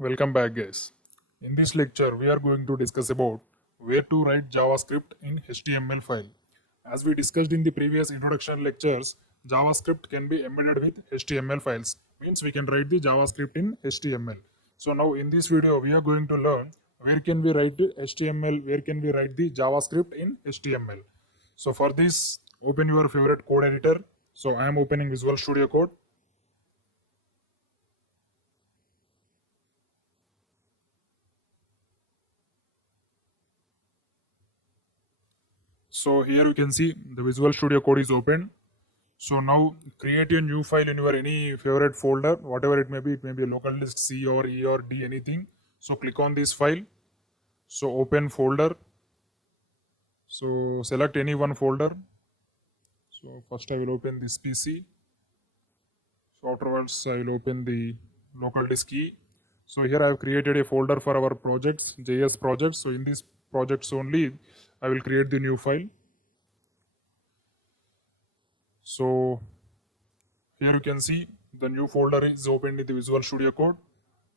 Welcome back, guys. In this lecture, we are going to discuss about where to write JavaScript in HTML file. As we discussed in the previous introduction lectures, JavaScript can be embedded with HTML files. Means we can write the JavaScript in HTML. So now in this video, we are going to learn where can we write the HTML, where can we write the JavaScript in HTML. So for this, open your favorite code editor. So I am opening Visual Studio Code. So here you can see the Visual Studio Code is open. So now create a new file in your any favorite folder, whatever it may be. It may be a local disk C or E or D, anything. So click on this file. So open folder. So select any one folder. So first I will open this PC. So afterwards I will open the local disk E. So here I have created a folder for our projects, JS projects. So in these projects only, I will create the new file. So here you can see the new folder is opened in the Visual Studio Code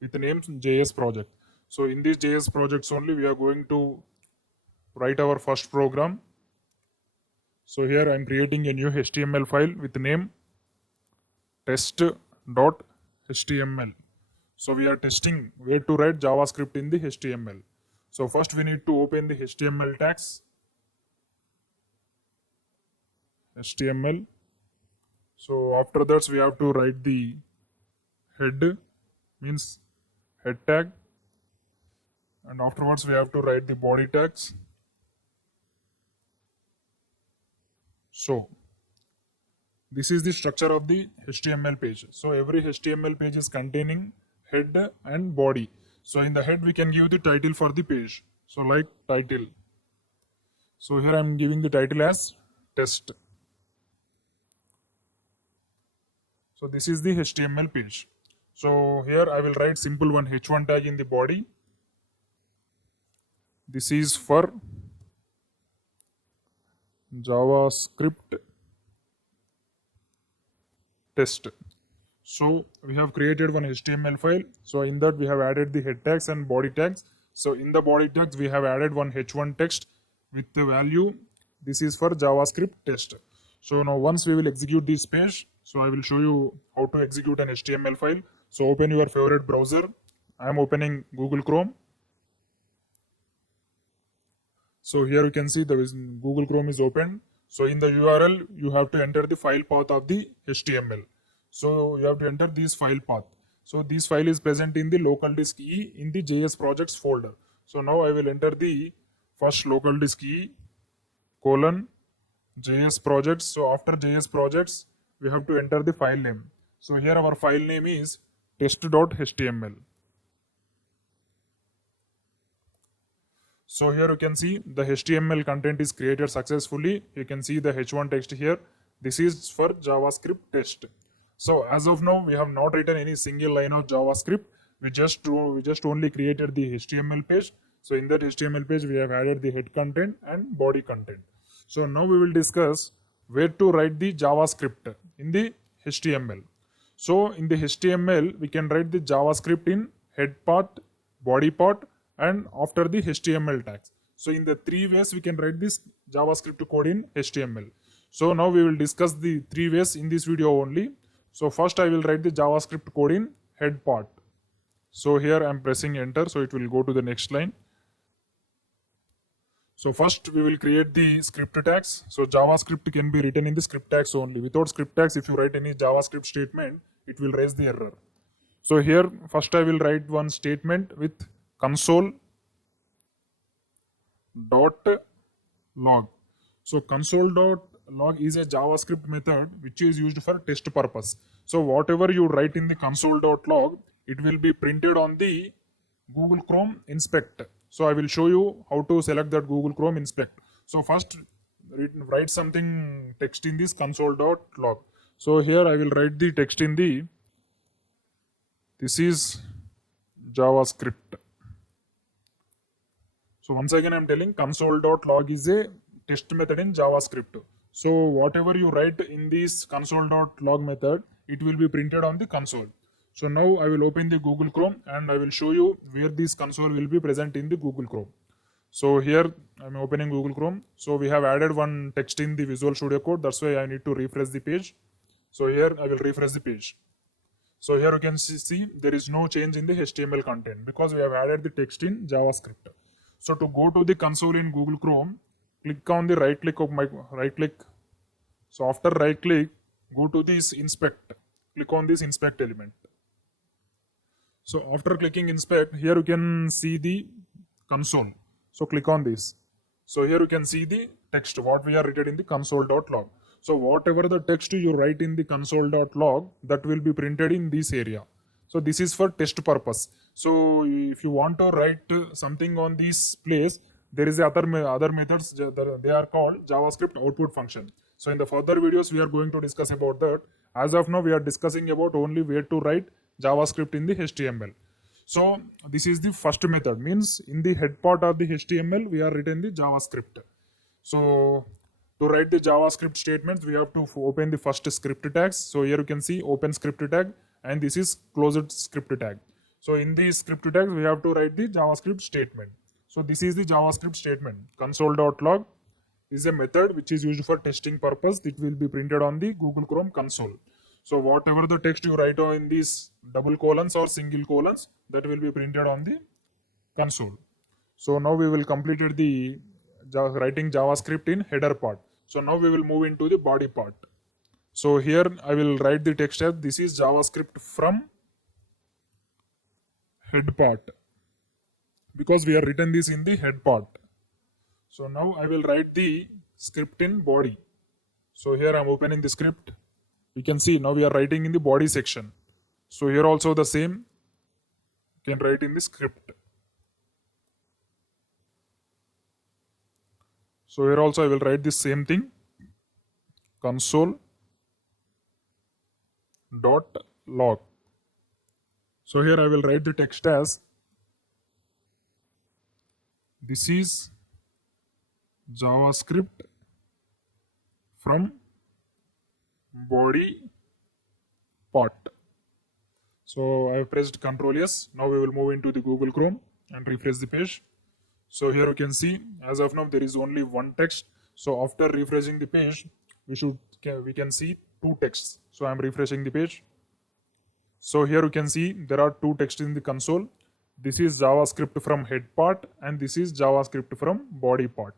with the name JS project. So in these JS projects only, we are going to write our first program. So here I am creating a new HTML file with the name test.html. So we are testing where to write JavaScript in the HTML. So first we need to open the HTML tags. HTML. So after that we have to write the head, means head tag, and afterwards we have to write the body tags. So this is the structure of the HTML page. So every HTML page is containing head and body. So in the head we can give the title for the page. So like title. So here I am giving the title as test. So this is the HTML page. So here I will write simple one h1 tag in the body. This is for JavaScript test. So we have created one HTML file. So in that we have added the head tags and body tags. So in the body tags we have added one h1 text with the value. This is for JavaScript test. So now once we will execute this page, so I will show you how to execute an HTML file. So open your favorite browser. I am opening Google Chrome. So here you can see the Google Chrome is open. So in the URL you have to enter the file path of the HTML. So you have to enter this file path. So this file is present in the local disk E in the JS projects folder. So now I will enter the first local disk E colon JS projects. So after JS projects, we have to enter the file name. So here our file name is test.html. So here you can see the HTML content is created successfully. You can see the h1 text here. This is for JavaScript test. So as of now, we have not written any single line of JavaScript. We just only created the HTML page. So in that HTML page, we have added the head content and body content. So now we will discuss where to write the JavaScript in the HTML. So in the HTML, we can write the JavaScript in head part, body part, and after the HTML tags. So in the three ways we can write this JavaScript code in HTML. So now we will discuss the three ways in this video only. So first I will write the JavaScript code in head part. So here I am pressing enter, so it will go to the next line. So first we will create the script tags. So JavaScript can be written in the script tags only. Without script tags, if you write any JavaScript statement, it will raise the error. So here first I will write one statement with console.log. So console.log is a JavaScript method which is used for test purpose. So whatever you write in the console.log, it will be printed on the Google Chrome inspect. So I will show you how to select that Google Chrome inspect. So first write something text in this console.log. So here I will write the text in the, this is JavaScript. So once again I am telling console.log is a test method in JavaScript. So whatever you write in this console.log method, it will be printed on the console. So now I will open the Google Chrome and I will show you where this console will be present in the Google Chrome. So here I'm opening Google Chrome. So we have added one text in the Visual Studio Code. That's why I need to refresh the page. So here I will refresh the page. So here you can see there is no change in the HTML content because we have added the text in JavaScript. So to go to the console in Google Chrome, click on the right click of my right click. So after right click, go to this inspect. Click on this inspect element. So after clicking inspect, here you can see the console. So click on this. So here you can see the text, what we are written in the console.log. So whatever the text you write in the console.log, that will be printed in this area. So this is for test purpose. So if you want to write something on this place, there is other methods, they are called JavaScript output function. So in the further videos, we are going to discuss about that. As of now, we are discussing about only where to write JavaScript in the HTML. So this is the first method, means in the head part of the HTML, we are written the JavaScript. So to write the JavaScript statements, we have to open the first script tags. So here you can see open script tag and this is closed script tag. So in the script tags, we have to write the JavaScript statement. So this is the JavaScript statement. Console.log is a method which is used for testing purpose. It will be printed on the Google Chrome console. So whatever the text you write in these double colons or single colons, that will be printed on the console. So now we will complete the writing JavaScript in header part. So now we will move into the body part. So here I will write the text as this is JavaScript from head part, because we have written this in the head part. So now I will write the script in body. So here I am opening the script. You can see now we are writing in the body section. So here also the same, you can write in the script. So here also I will write the same thing, console.log. So here I will write the text as this is JavaScript from body part. So I have pressed Ctrl S. Now we will move into the Google Chrome and refresh the page. So here you can see as of now there is only one text. So after refreshing the page, we can see two texts. So I am refreshing the page. So here you can see there are two texts in the console. This is JavaScript from head part and this is JavaScript from body part.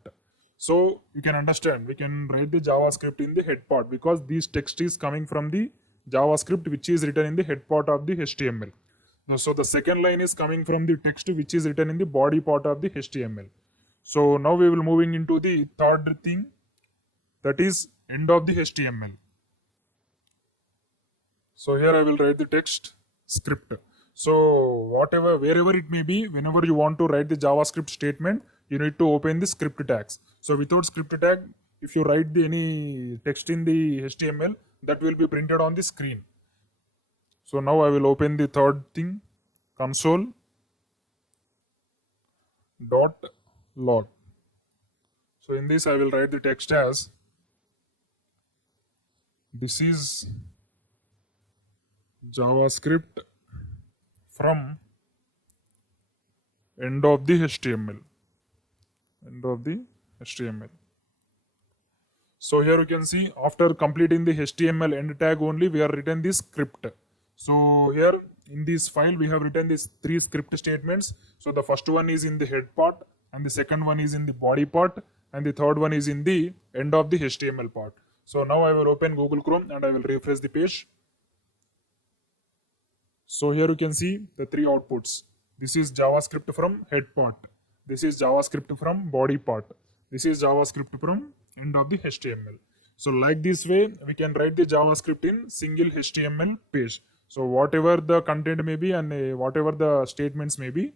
So you can understand, we can write the JavaScript in the head part because this text is coming from the JavaScript which is written in the head part of the HTML. So the second line is coming from the text which is written in the body part of the HTML. So now we will moving into the third thing, that is end of the HTML. So here I will write the text script. So wherever it may be, whenever you want to write the JavaScript statement, you need to open the script tags. So without script tag, if you write any text in the HTML, that will be printed on the screen. So now I will open the third thing, console.log. So in this I will write the text as this is JavaScript from end of the HTML. End of the HTML. So here you can see after completing the HTML end tag only we are written this script. So here in this file we have written these three script statements. So the first one is in the head part and the second one is in the body part and the third one is in the end of the HTML part. So now I will open Google Chrome and I will refresh the page. So here you can see the three outputs. This is JavaScript from head part. This is JavaScript from body part. This is JavaScript from end of the HTML. So like this way, we can write the JavaScript in single HTML page. So whatever the content may be and whatever the statements may be,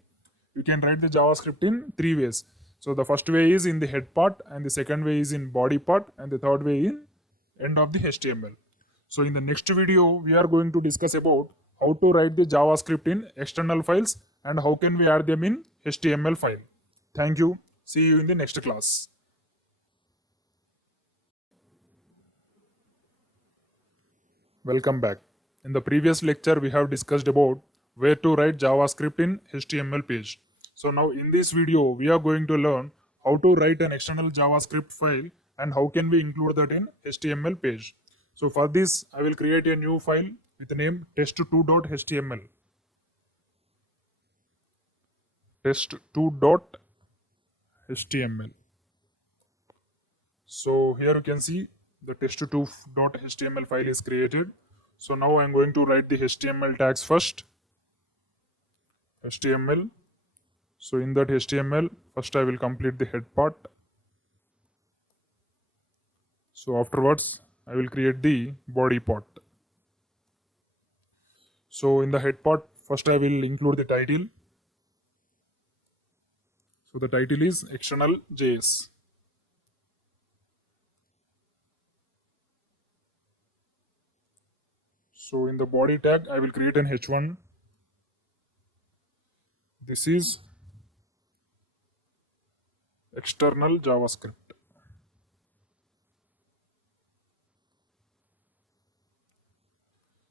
you can write the JavaScript in three ways. So the first way is in the head part and the second way is in body part and the third way in end of the HTML. So in the next video, we are going to discuss about how to write the JavaScript in external files and how can we add them in HTML file. Thank you. See you in the next class. Welcome back. In the previous lecture, we have discussed about where to write JavaScript in HTML page. So now in this video, we are going to learn how to write an external JavaScript file and how can we include that in HTML page. So for this, I will create a new file with the name test2.html. test2.html. So here you can see the test2.html file is created. So now I am going to write the HTML tags first. HTML. So in that HTML, first I will complete the head part. So afterwards, I will create the body part. So in the head part, first I will include the title. So the title is external JS. So in the body tag, I will create an h1. This is external JavaScript.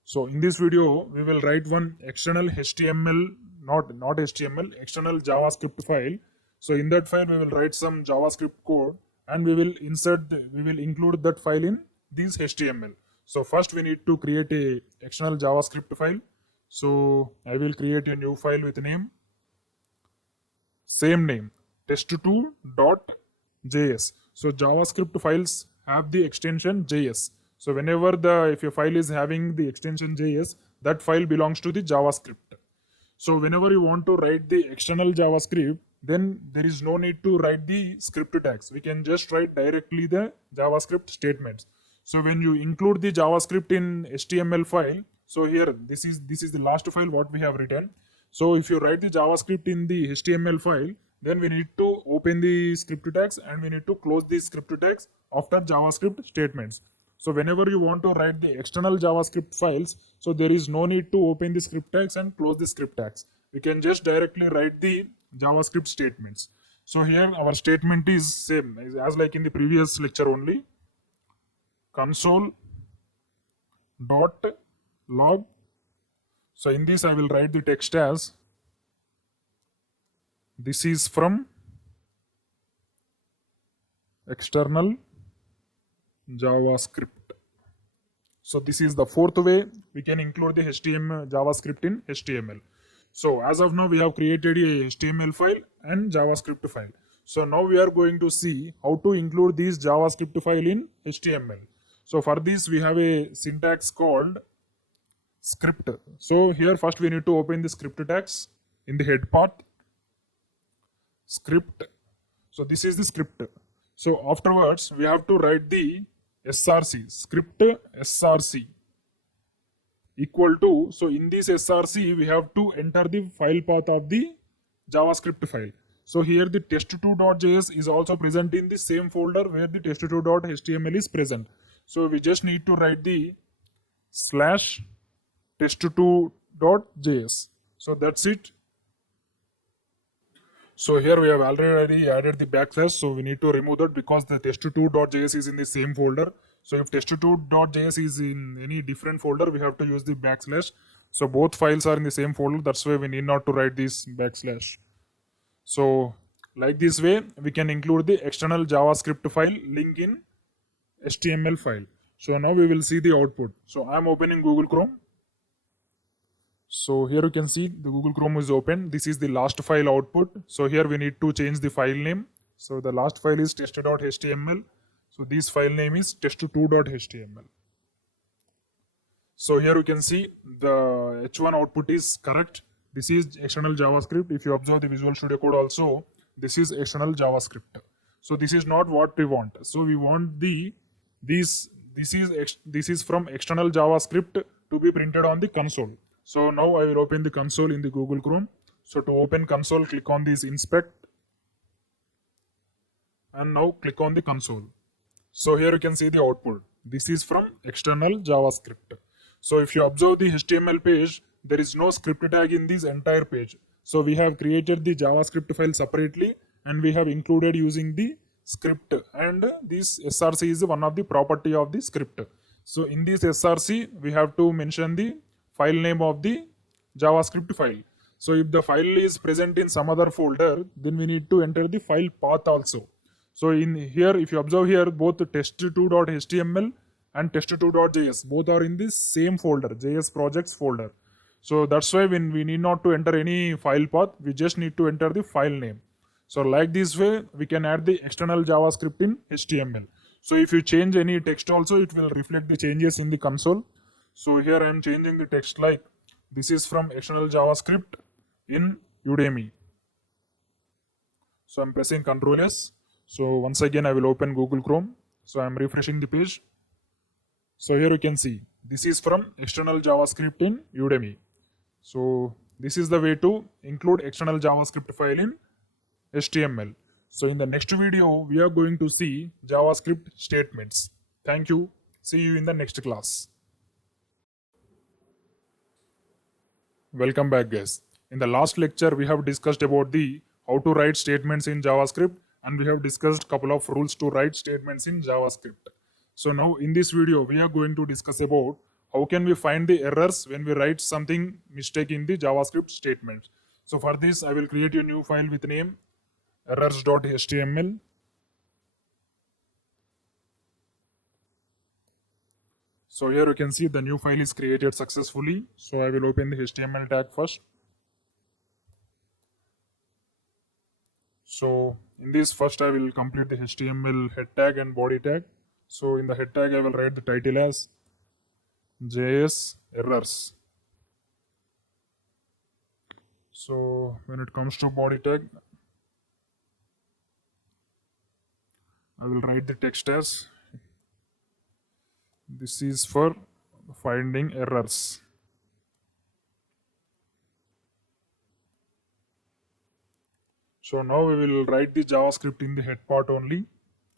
So in this video, we will write one external HTML, not HTML, external JavaScript file. So in that file, we will write some JavaScript code and we will include that file in this HTML. So first we need to create a external JavaScript file. So I will create a new file with name, same name, test2.js. So JavaScript files have the extension JS. So whenever if your file is having the extension JS, that file belongs to the JavaScript. So whenever you want to write the external JavaScript, then there is no need to write the script tags. We can just write directly the JavaScript statements. So when you include the JavaScript in HTML file, so here this is the last file what we have written. So if you write the JavaScript in the HTML file, then we need to open the script tags and we need to close the script tags after JavaScript statements. So whenever you want to write the external JavaScript files, so there is no need to open the script tags and close the script tags. We can just directly write the JavaScript statements. So here our statement is same as like in the previous lecture only. Console.log. So in this I will write the text as this is from external JavaScript. So this is the fourth way we can include the HTML JavaScript in HTML. So as of now we have created a HTML file and JavaScript file. So now we are going to see how to include this JavaScript file in HTML. So for this we have a syntax called script. So here first we need to open the script tags in the head part. Script. So this is the script. So afterwards we have to write the src, script src equal to, so in this src we have to enter the file path of the JavaScript file. So here the test2.js is also present in the same folder where the test2.html is present. So we just need to write the /test2.js. So that's it. So here we have already added the backslash, so we need to remove that because the test2.js is in the same folder. So if test2.js is in any different folder, we have to use the backslash. So both files are in the same folder, that's why we need not to write this backslash. So like this way, we can include the external JavaScript file link in HTML file. So now we will see the output. So I am opening Google Chrome. So here you can see the Google Chrome is open. This is the last file output. So here we need to change the file name. So the last file is test.html. So this file name is test2.html. So here you can see the h1 output is correct. This is external JavaScript. If you observe the Visual Studio Code also, this is external JavaScript. So this is not what we want. So we want this is from external JavaScript to be printed on the console. So now I will open the console in the Google Chrome. So to open console, click on this inspect and now click on the console. So here you can see the output. This is from external JavaScript. So if you observe the HTML page, there is no script tag in this entire page. So we have created the JavaScript file separately and we have included using the script, and this src is one of the property of the script. So in this src, we have to mention the file name of the JavaScript file. So if the file is present in some other folder, then we need to enter the file path also. So in here, if you observe here, both test2.html and test2.js, both are in this same folder, JS projects folder. So that's why when we need not to enter any file path, we just need to enter the file name. So like this way, we can add the external JavaScript in HTML. So if you change any text also, it will reflect the changes in the console. So here I am changing the text like this is from external JavaScript in Udemy. So I'm pressing Ctrl S. So once again, I will open Google Chrome. So I'm refreshing the page. So here you can see this is from external JavaScript in Udemy. So this is the way to include external JavaScript file in HTML. So in the next video, we are going to see JavaScript statements. Thank you. See you in the next class. Welcome back, guys. In the last lecture, we have discussed about the how to write statements in JavaScript, and we have discussed couple of rules to write statements in JavaScript. So now in this video, we are going to discuss about how can we find the errors when we write something mistake in the JavaScript statement. So for this, I will create a new file with name errors.html. So here you can see the new file is created successfully. So I will open the HTML tag first. So in this first I will complete the HTML head tag and body tag. So in the head tag I will write the title as JS errors. So when it comes to body tag, I will write the text as this is for finding errors. So now we will write the JavaScript in the head part only.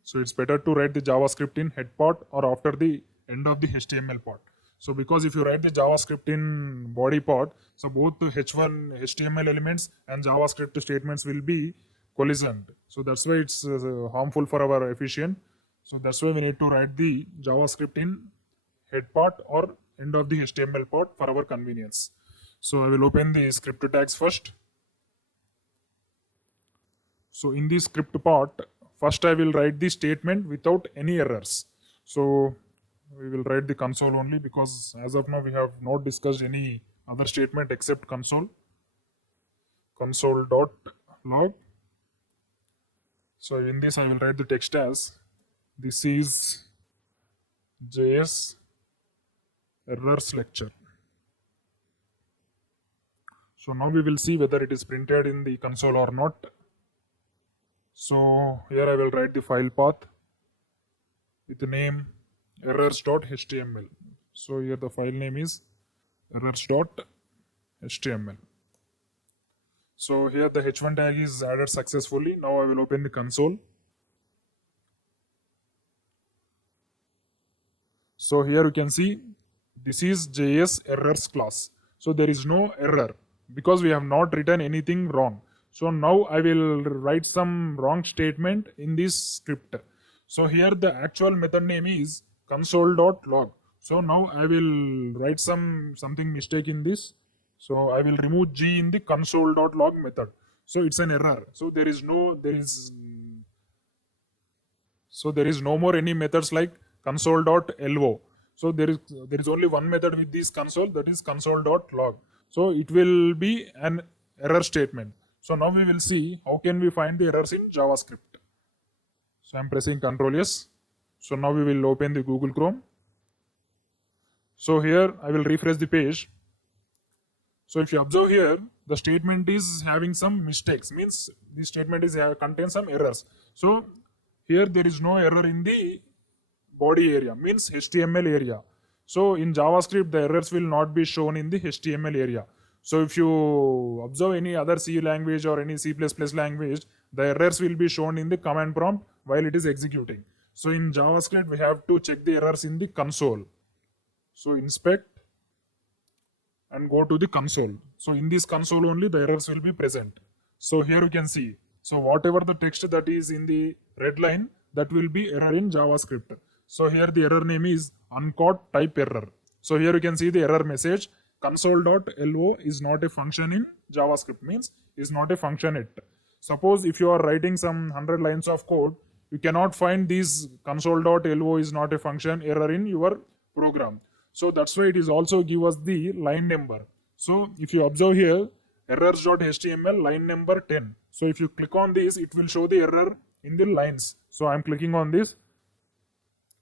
So it's better to write the JavaScript in head part or after the end of the HTML part. So because if you write the JavaScript in body part, so both the H1 HTML elements and JavaScript statements will be collisioned. So that's why it's harmful for our efficient. So that's why we need to write the JavaScript in head part or end of the HTML part for our convenience. So I will open the script tags first. So in this script part, first I will write the statement without any errors. So we will write the console only because as of now we have not discussed any other statement except console. Console.log. So in this I will write the text as this is JS errors lecture. So now we will see whether it is printed in the console or not. So here I will write the file path with the name errors.html. So here the file name is errors.html. So here the h1 tag is added successfully. Now I will open the console. So here you can see this is JS errors class. So there is no error because we have not written anything wrong. So now I will write some wrong statement in this script. So here the actual method name is console.log. So now I will write something mistake in this. So I will remove G in the console.log method. So it's an error. So there is no more any methods like console.lo. So there is only one method with this console, that is console.log. So it will be an error statement. So now we will see how can we find the errors in JavaScript. So I'm pressing Ctrl S. So now we will open the Google Chrome. So here I will refresh the page. So if you observe here, the statement is having some mistakes, means the statement is contains some errors. So here there is no error in the body area, means HTML area. So in JavaScript, the errors will not be shown in the HTML area. So if you observe any other C language or any C++ language, the errors will be shown in the command prompt while it is executing. So in JavaScript, we have to check the errors in the console. So inspect and go to the console. So in this console only the errors will be present. So here you can see. So whatever the text that is in the red line, that will be error in JavaScript. So here the error name is uncaught type error. So here you can see the error message console.lo is not a function in JavaScript, means is not a function yet. Suppose if you are writing some 100 lines of code, you cannot find these console.lo is not a function error in your program. So that's why it is also give us the line number. So if you observe here, errors.html line number 10. So if you click on this, it will show the error in the lines. So I'm clicking on this.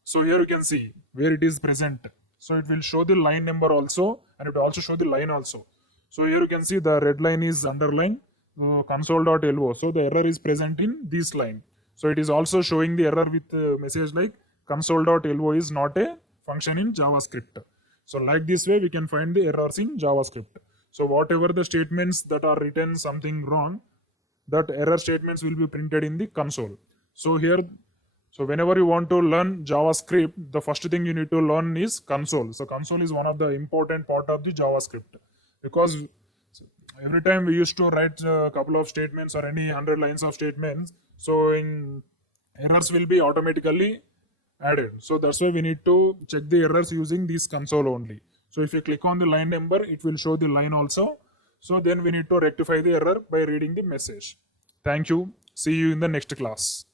So here you can see where it is present. So it will show the line number also, and it will also show the line also. So here you can see the red line is underlined console.lo. So the error is present in this line. So it is also showing the error with message like console.lo is not a function in JavaScript. So like this way we can find the errors in JavaScript. So whatever the statements that are written something wrong, that error statements will be printed in the console. So here, so whenever you want to learn JavaScript, the first thing you need to learn is console. So console is one of the important part of the JavaScript, because every time we used to write a couple of statements or any 100 lines of statements, so in errors will be automatically added. So that's why we need to check the errors using this console only. So if you click on the line number, it will show the line also. So then we need to rectify the error by reading the message. Thank you. See you in the next class.